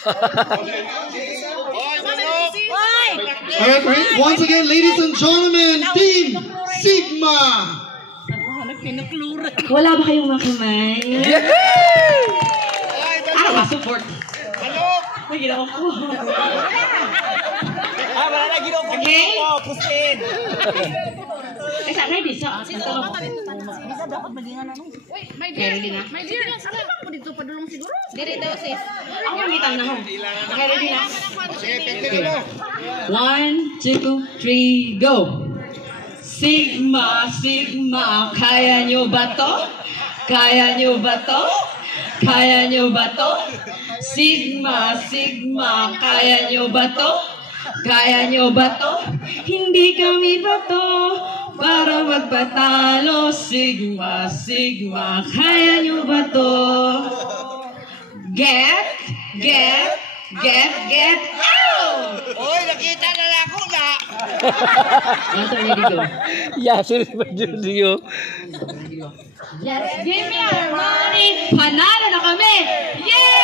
Alright, once again, ladies and gentlemen, Team Sigma! Wala ba kayong makamay? Support. Naginaw ko. Wala na ginaw ko. Okay? Pusin. Ready sa. Bisa dapat bagingan ano. Uy, my dear. My dear, ano ba mo dito padulong siguro? Diri daw sis. Ako nangitang na ho. Okay, ready na? Okay. 1, 2, 3, go! Sigma, Sigma, kaya nyo ba to? Kaya nyo ba to? Kaya nyo ba to? Sigma, Sigma, kaya nyo ba to? Kaya nyo ba to? Hindi kami ba to? Para magpatalo, Sigma, Sigma, kaya nyo ba to? Get out! Oy, nakita na lang ako na. Answer, ready, go. Yes, it's my Judio. Let's give me our money! Panalo na kami! Yay!